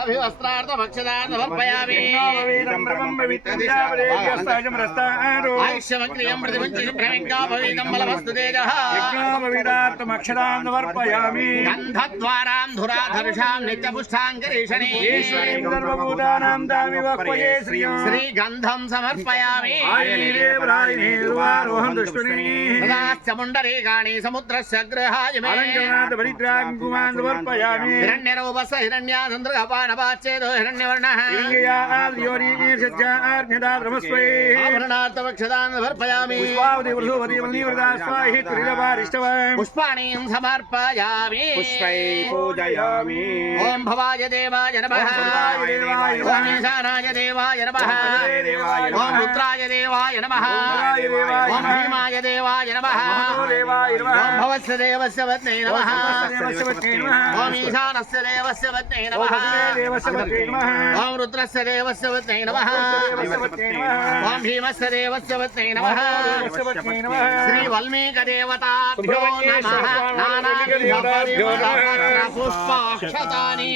अभिवस्त्रार्थभक्षदान् समर्पयामि आयुष्यमग्रियं प्रतिमुञ्चिषु भ्रमिङ्गा भवेदं बलमस्तु तेजः यज्ञोपवीतार्थमक्षदान् समर्पयामि गन्धद्वारां धुराधर्षां नित्यपुष्टाङ्गरीषणे सर्वभूतानां दाविवक्वये श्रीगन्धं समर्पयामि आरोहं दुष्टुनि मुण्डरीकाणि समुद्रस्य गृहाय मे अलङ्करणादपरित्राङ्कुमान् समर्पयामि हिरण्यरूपस्य हिरण्यासन्द्रगपानपाच्चेदो हिरण्यवर्णः आभरणार्थभक्षदान् समर्पयामि पुष्पाणीं समर्पयामि पूजयामि ॐ भवाय देवाय नमः ॐ ईशानाय देवाय नमः ॐ रुद्राय देवाय नमः ॐ भीमाय देवाय नमः ॐ भवस्य देवस्य पत्न्यै नमः ॐ ईशानस्य देवस्य पत्न्यै नमः ॐ रुद्रस्य देवस्य पत्न्यै नमः ॐ भीमस्य देवस्य पत्न्यै नमः श्रीवल्मीकदेवताभ्यो नमः नानाविधपुष्पाक्षतानि